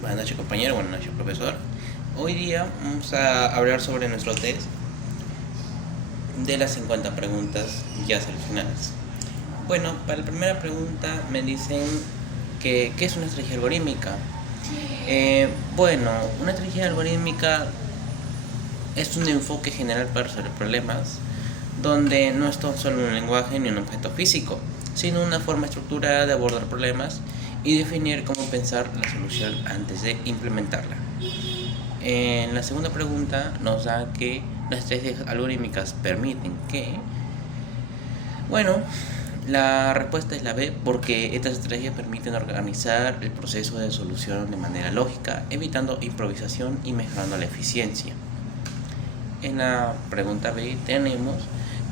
Buenas noches compañero, buenas noches profesor. Hoy día vamos a hablar sobre nuestro test de las 50 preguntas ya seleccionadas. Bueno, para la primera pregunta me dicen que ¿qué es una estrategia algorítmica? Bueno, una estrategia algorítmica es un enfoque general para resolver problemas donde no es tan solo un lenguaje ni un objeto físico, sino una forma estructurada de abordar problemas y definir cómo pensar la solución antes de implementarla. En la segunda pregunta nos da que las estrategias algorítmicas permiten que, bueno, la respuesta es la B, porque estas estrategias permiten organizar el proceso de solución de manera lógica, evitando improvisación y mejorando la eficiencia. En la pregunta B tenemos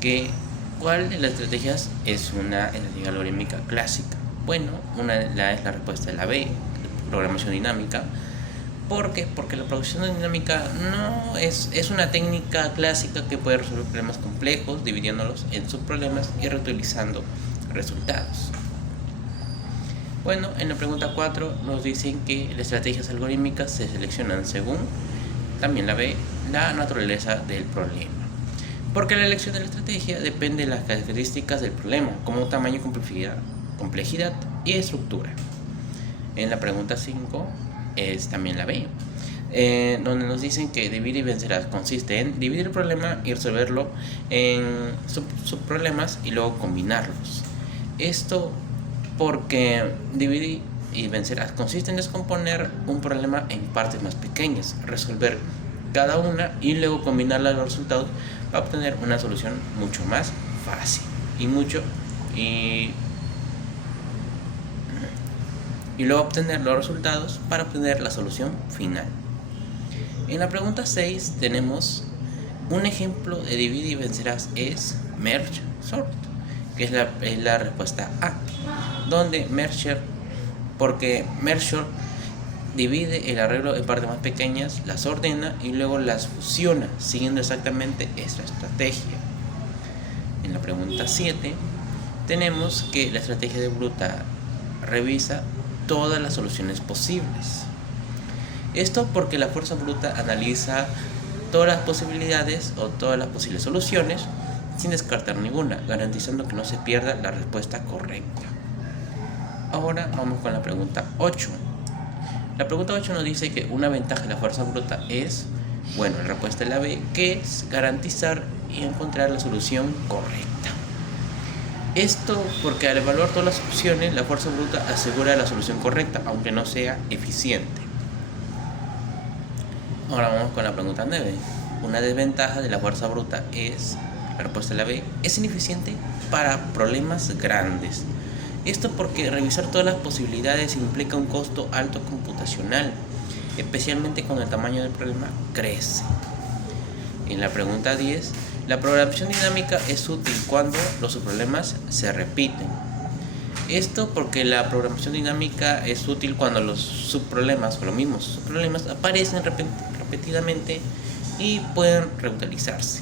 que ¿cuál de las estrategias es una estrategia algorítmica clásica? Bueno, es la respuesta de la B, programación dinámica. ¿Por qué? Porque la programación dinámica no es una técnica clásica que puede resolver problemas complejos, dividiéndolos en subproblemas y reutilizando resultados. Bueno, en la pregunta 4 nos dicen que las estrategias algorítmicas se seleccionan según, también la B, la naturaleza del problema. Porque la elección de la estrategia depende de las características del problema, como tamaño, complejidad y estructura. En la pregunta 5 es también la B, donde nos dicen que Divide y Vencerás consiste en dividir el problema y resolverlo en subproblemas y luego combinarlos. Esto porque Divide y Vencerás consiste en descomponer un problema en partes más pequeñas, resolver cada una y luego combinarla a los resultados para obtener una solución mucho más fácil y luego obtener los resultados para obtener la solución final. En la pregunta 6 tenemos un ejemplo de divide y vencerás es merge sort, que es la respuesta A, donde porque merge sort divide el arreglo en partes más pequeñas, las ordena y luego las fusiona, siguiendo exactamente esta estrategia. En la pregunta 7 tenemos que la estrategia de Bruta revisa todas las soluciones posibles. Esto porque la fuerza bruta analiza todas las posibilidades o todas las posibles soluciones sin descartar ninguna, garantizando que no se pierda la respuesta correcta. Ahora vamos con la pregunta 8. La pregunta 8 nos dice que una ventaja de la fuerza bruta es, bueno, la respuesta es la B, que es garantizar y encontrar la solución correcta. Esto porque al evaluar todas las opciones, la fuerza bruta asegura la solución correcta, aunque no sea eficiente. Ahora vamos con la pregunta 9. Una desventaja de la fuerza bruta es, la respuesta de la B, es ineficiente para problemas grandes. Esto porque revisar todas las posibilidades implica un costo alto computacional, especialmente cuando el tamaño del problema crece. En la pregunta 10, la programación dinámica es útil cuando los subproblemas se repiten. Esto porque la programación dinámica es útil cuando los subproblemas o los mismos subproblemas aparecen repetidamente y pueden reutilizarse.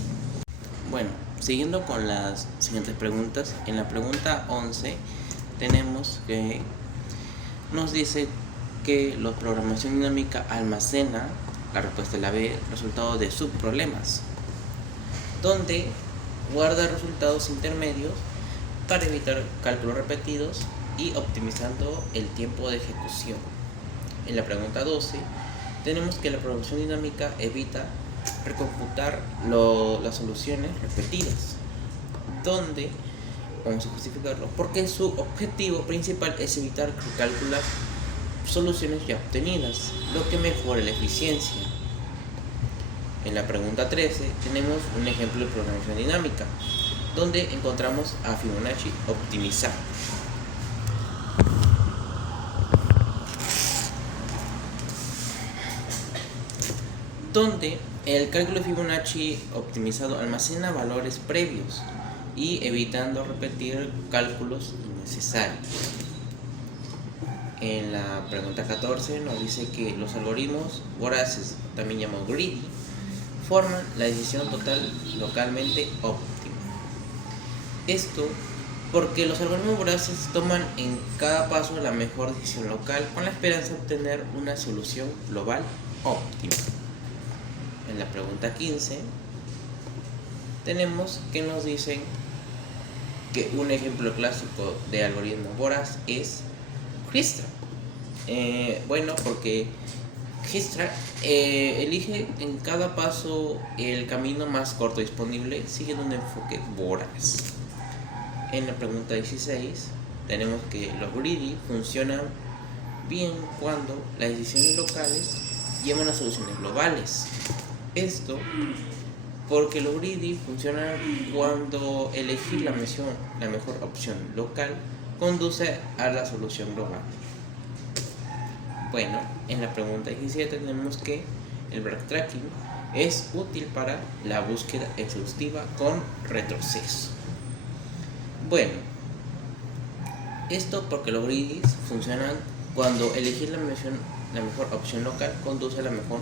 Bueno, siguiendo con las siguientes preguntas, en la pregunta 11 tenemos que nos dice que la programación dinámica almacena, la respuesta es la B, resultados de subproblemas, donde guarda resultados intermedios para evitar cálculos repetidos y optimizando el tiempo de ejecución. En la pregunta 12 tenemos que la programación dinámica evita recomputar las soluciones repetidas, donde vamos a justificarlo porque su objetivo principal es evitar calcular soluciones ya obtenidas, lo que mejora la eficiencia. En la pregunta 13 tenemos un ejemplo de programación dinámica, donde encontramos a Fibonacci optimizado. Donde el cálculo de Fibonacci optimizado almacena valores previos y evitando repetir cálculos innecesarios. En la pregunta 14 nos dice que los algoritmos voraces, también llamados greedy, forman la decisión total localmente óptima. Esto Porque los algoritmos voraces toman en cada paso la mejor decisión local con la esperanza de obtener una solución global óptima. En la pregunta 15 tenemos que nos dicen que un ejemplo clásico de algoritmo voraz es Dijkstra. Bueno, porque Dijkstra elige en cada paso el camino más corto disponible siguiendo un enfoque voraz. En la pregunta 16 tenemos que los greedy funcionan bien cuando las decisiones locales llevan a soluciones globales. Esto porque los greedy funcionan cuando elegir la mejor opción local conduce a la solución global. Bueno, en la pregunta 17 tenemos que el backtracking es útil para la búsqueda exhaustiva con retroceso. Bueno, esto porque los greedy funcionan cuando elegir la mejor opción local conduce a la mejor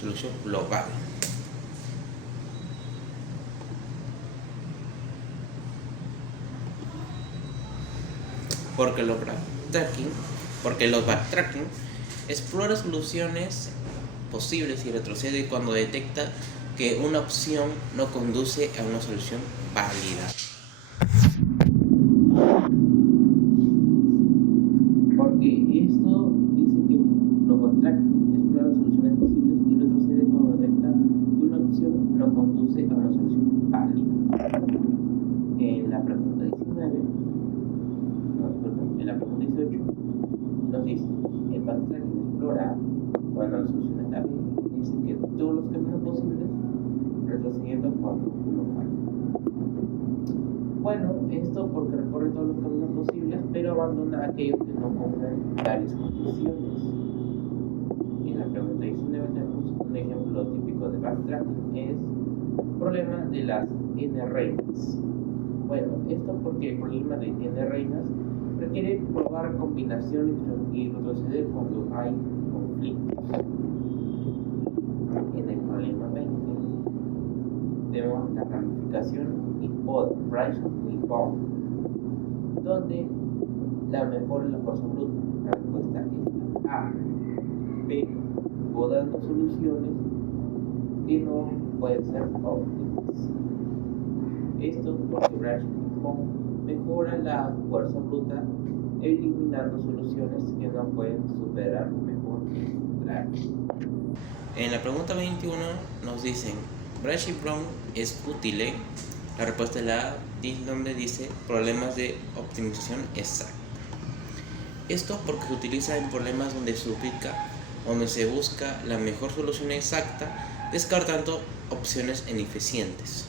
solución global. Porque los backtracking explora soluciones posibles y retrocede cuando detecta que una opción no conduce a una solución válida. Porque esto dice que los backtracking explora soluciones posibles y retrocede cuando detecta que una opción no conduce a una solución válida. En la pregunta 19 en la pregunta 18 nos dice, el backtracking explora cuando la solución es la B, dice que todos los caminos posibles retrocediendo cuando uno falla. Bueno, esto porque recorre todos los caminos posibles, pero abandona aquellos que no cumplen tales condiciones. En la pregunta 19 tenemos un ejemplo típico de backtracking, es problema de las n-reinas. Bueno, esto porque el problema de n-reinas requiere probar combinaciones y retroceder cuando hay conflictos. En el problema 20 tenemos la ramificación y poda, branch y bound, donde la mejor es la fuerza bruta. La respuesta es la A. B. Podando soluciones que no pueden ser óptimas. Esto porque branch y bound mejora la fuerza bruta eliminando soluciones que no pueden superar mejor branch. En la pregunta 21 nos dicen branch y bound es útil. La respuesta es la A, donde dice problemas de optimización exacta. Esto porque se utiliza en problemas donde se busca la mejor solución exacta, descartando opciones ineficientes.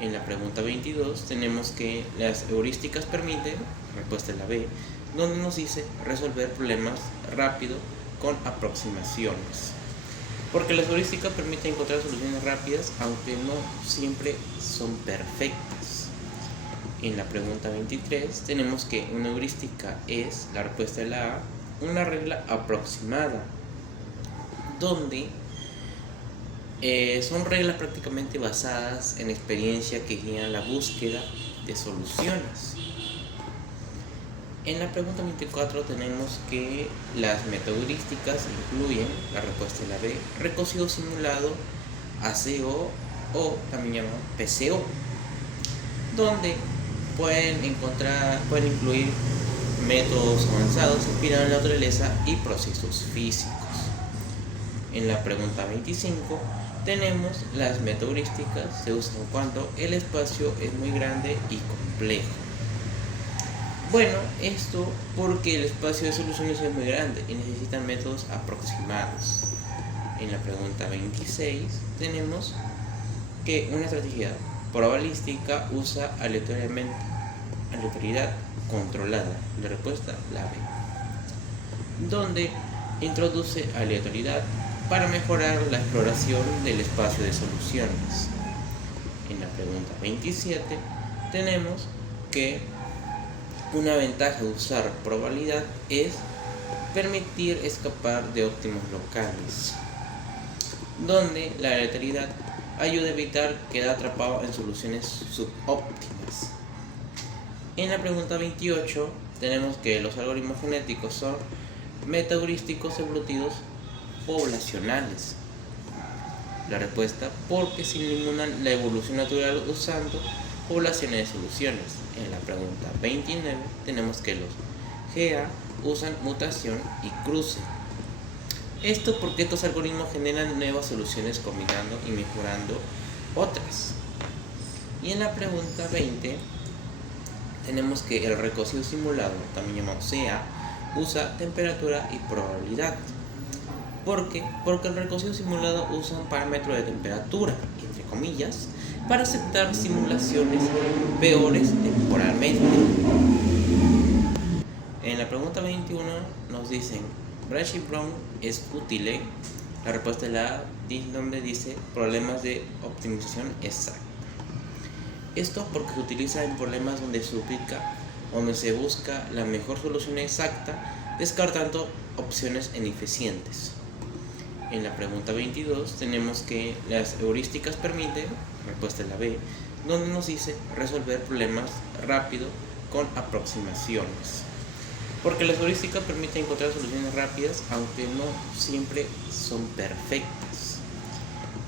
En la pregunta 22 tenemos que las heurísticas permiten, respuesta es la B, donde nos dice resolver problemas rápido con aproximaciones. Porque las heurísticas permiten encontrar soluciones rápidas, aunque no siempre son perfectas. En la pregunta 23 tenemos que una heurística es, la respuesta de la A, una regla aproximada, donde son reglas prácticamente basadas en experiencia que guían la búsqueda de soluciones. En la pregunta 24 tenemos que las metaheurísticas incluyen, la respuesta de la B, recocido simulado, ACO o también llamado PCO, donde pueden incluir métodos avanzados inspirados en la naturaleza y procesos físicos. En la pregunta 25 tenemos las metaheurísticas se usan cuando el espacio es muy grande y complejo. Bueno, esto porque el espacio de soluciones es muy grande y necesitan métodos aproximados. En la pregunta 26 tenemos que una estrategia probabilística usa aleatoriedad controlada. La respuesta, la B, donde introduce aleatoriedad para mejorar la exploración del espacio de soluciones. En la pregunta 27 tenemos que una ventaja de usar probabilidad es permitir escapar de óptimos locales, donde la aleatoriedad ayuda a evitar quedar atrapado en soluciones subóptimas. En la pregunta 28 tenemos que los algoritmos genéticos son metaheurísticos evolutivos poblacionales. La respuesta, porque se eliminan la evolución natural usando poblaciones de soluciones. En la pregunta 29 tenemos que los GA usan mutación y cruce. Esto porque estos algoritmos generan nuevas soluciones combinando y mejorando otras. Y en la pregunta 20 tenemos que el recocido simulado, también llamado CA, usa temperatura y probabilidad. ¿Por qué? Porque el recocido simulado usa un parámetro de temperatura, entre comillas, para aceptar simulaciones peores temporalmente. En la pregunta 21 nos dicen, Brachy Brown es útil. La respuesta de la A, donde dice problemas de optimización exacta. Esto porque se utiliza en problemas donde se busca la mejor solución exacta, descartando opciones ineficientes. En la pregunta 22 tenemos que las heurísticas permiten, respuesta de la B, donde nos dice resolver problemas rápido con aproximaciones. Porque las heurísticas permiten encontrar soluciones rápidas, aunque no siempre son perfectas.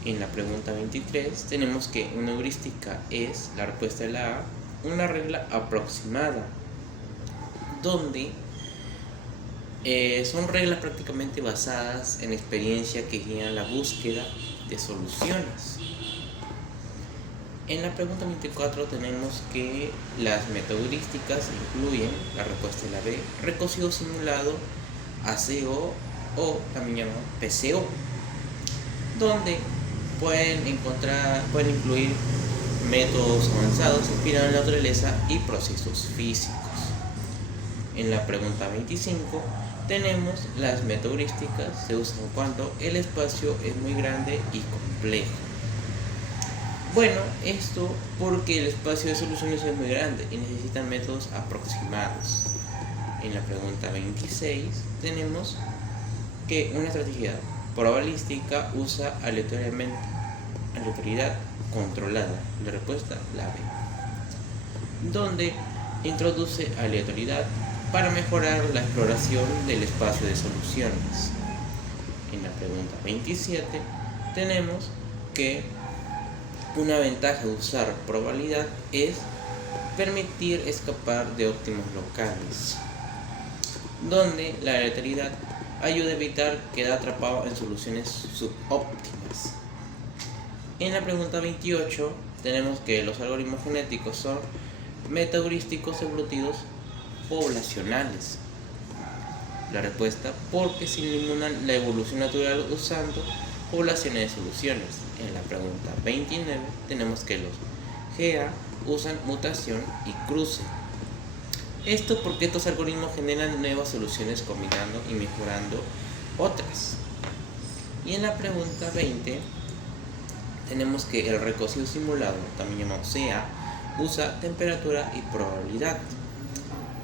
En la pregunta 23 tenemos que una heurística es, la respuesta de la A, una regla aproximada, donde son reglas prácticamente basadas en experiencia que guían la búsqueda de soluciones. En la pregunta 24 tenemos que las metaheurísticas incluyen, la respuesta de la B, recocido simulado, ACO o también llamado PCO, donde pueden incluir métodos avanzados inspirados en la naturaleza y procesos físicos. En la pregunta 25 tenemos las metaheurísticas se usan cuando el espacio es muy grande y complejo. Bueno, esto porque el espacio de soluciones es muy grande y necesitan métodos aproximados. En la pregunta 26 tenemos que una estrategia probabilística usa aleatoriedad controlada. La respuesta, la B, donde introduce aleatoriedad para mejorar la exploración del espacio de soluciones. En la pregunta 27 tenemos que una ventaja de usar probabilidad es permitir escapar de óptimos locales, donde la aleatoriedad ayuda a evitar quedar atrapado en soluciones subóptimas. En la pregunta 28 tenemos que los algoritmos genéticos son metaheurísticos evolutivos poblacionales. La respuesta, porque se eliminan la evolución natural usando poblaciones de soluciones. En la pregunta 29 tenemos que los GA usan mutación y cruce. Esto porque estos algoritmos generan nuevas soluciones combinando y mejorando otras. Y en la pregunta 20 tenemos que el recocido simulado, también llamado CA, usa temperatura y probabilidad.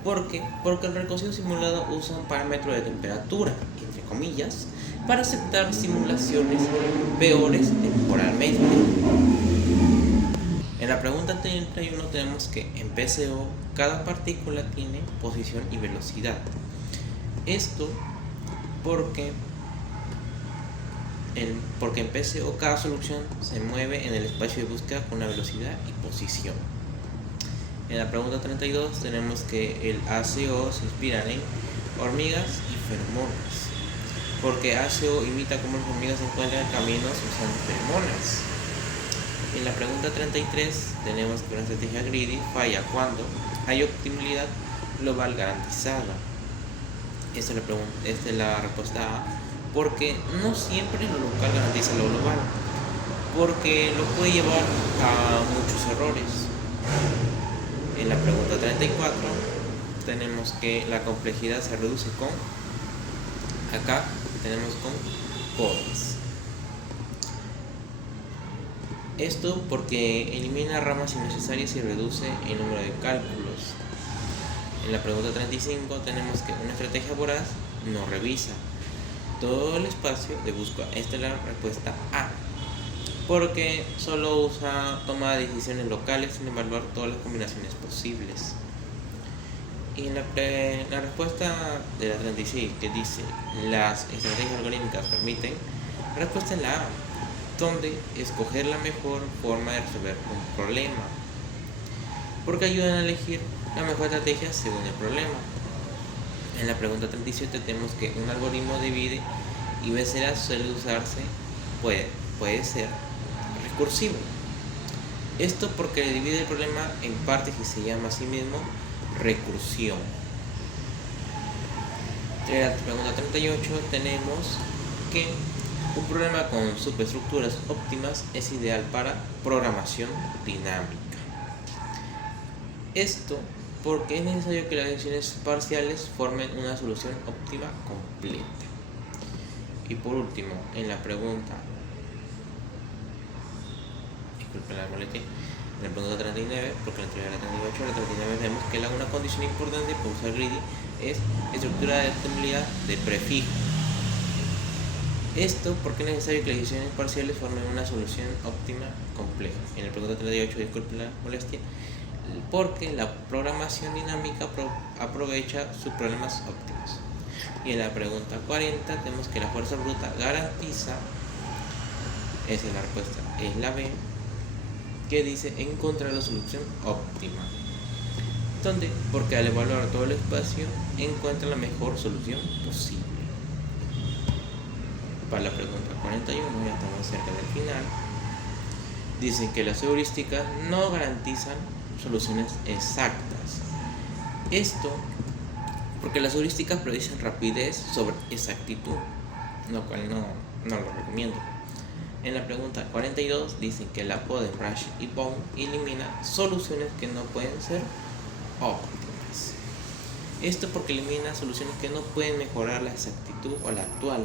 ¿Por qué? Porque el recocido simulado usa un parámetro de temperatura, entre comillas, para aceptar simulaciones peores temporalmente. En la pregunta 31 tenemos que en PCO cada partícula tiene posición y velocidad. Esto porque en PCO cada solución se mueve en el espacio de búsqueda con una velocidad y posición. En la pregunta 32 tenemos que el ACO se inspira en hormigas y feromonas, porque ACO imita cómo las hormigas encuentran caminos usando feromonas. En la pregunta 33 tenemos que una estrategia greedy falla cuando hay optimalidad global garantizada. Esta es la respuesta A, porque no siempre lo local garantiza lo global, porque lo puede llevar a muchos errores. En la pregunta 34 tenemos que la complejidad se reduce con, acá tenemos con pobres. Esto porque elimina ramas innecesarias y reduce el número de cálculos. En la pregunta 35 tenemos que una estrategia voraz no revisa todo el espacio de búsqueda. Esta es la respuesta A, porque solo toma decisiones locales sin evaluar todas las combinaciones posibles. Y la respuesta de la 36, que dice las estrategias algorítmicas permiten, la respuesta es la A, donde escoger la mejor forma de resolver un problema, porque ayudan a elegir la mejor estrategia según el problema. En la pregunta 37 tenemos que un algoritmo divide y vencerá suele usarse, puede ser recursivo. Esto porque divide el problema en partes y se llama a sí mismo recursión. En la pregunta 38 tenemos que un problema con superestructuras óptimas es ideal para programación dinámica. Esto porque es necesario que las decisiones parciales formen una solución óptima completa. Y por último, en la pregunta, disculpen la molestia, en la pregunta 39, porque en la 38 la 39 vemos que una condición importante para usar greedy es estructura de disponibilidad de prefijo. Esto porque es necesario que las decisiones parciales formen una solución óptima compleja. En la pregunta 38, disculpen la molestia, porque la programación dinámica aprovecha sus problemas óptimos. Y en la pregunta 40 tenemos que la fuerza bruta garantiza, esa es la respuesta, es la B, que dice encontrar la solución óptima. ¿Dónde? Porque al evaluar todo el espacio encuentra la mejor solución posible. Para la pregunta 41, ya estamos cerca del final, dicen que las heurísticas no garantizan soluciones exactas. Esto porque las heurísticas predicen rapidez sobre exactitud, lo cual no lo recomiendo. En la pregunta 42 dicen que la PO de Rush y Bound elimina soluciones que no pueden ser óptimas. Esto porque elimina soluciones que no pueden mejorar la exactitud o la actual.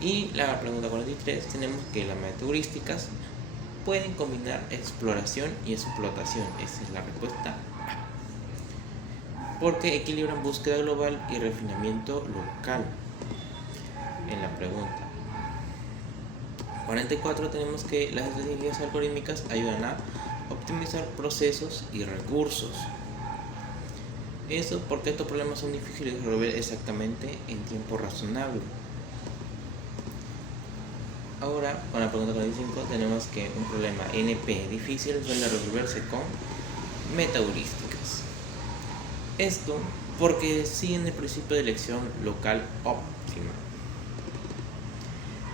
Y la pregunta 43 tenemos que las metaheurísticas pueden combinar exploración y explotación. Esa es la respuesta A. Porque equilibran búsqueda global y refinamiento local. En la pregunta 44 tenemos que las estrategias algorítmicas ayudan a optimizar procesos y recursos. Eso porque estos problemas son difíciles de resolver exactamente en tiempo razonable. Ahora, con la pregunta 45 tenemos que un problema NP difícil suele resolverse con metaheurísticas. Esto porque siguen el principio de elección local óptima.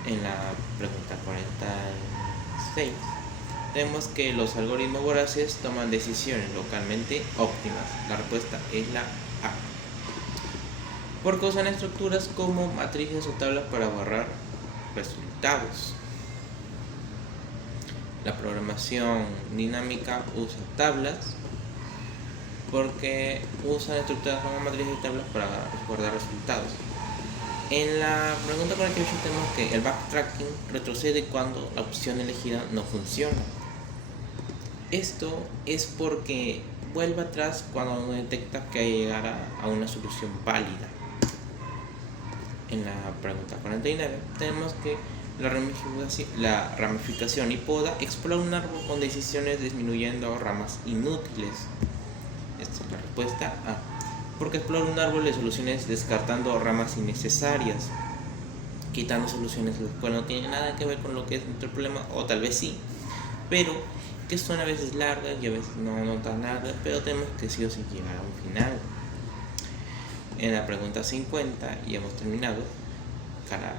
En la pregunta 46 vemos que los algoritmos voraces toman decisiones localmente óptimas. La respuesta es la A. Porque usan estructuras como matrices o tablas para borrar resultados. La programación dinámica usa tablas porque usan estructuras como matrices y tablas para guardar resultados. En la pregunta 48 tenemos que el backtracking retrocede cuando la opción elegida no funciona. Esto es porque vuelve atrás cuando detecta que llegará a una solución válida. En la pregunta 49 tenemos que la ramificación y poda explora un árbol con decisiones disminuyendo ramas inútiles. Esta es la respuesta A. Porque explora un árbol de soluciones descartando ramas innecesarias, quitando soluciones las cuales no tienen nada que ver con lo que es nuestro problema, o tal vez sí, pero que son a veces largas y a veces no tan largas, pero tenemos que sí o sí llegar a un final. En la pregunta 50, y hemos terminado, para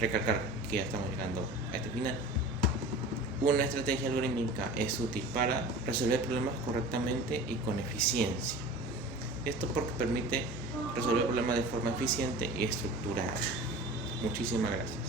recalcar que ya estamos llegando a este final. Una estrategia algorítmica es útil para resolver problemas correctamente y con eficiencia. Esto porque permite resolver problemas de forma eficiente y estructurada. Muchísimas gracias.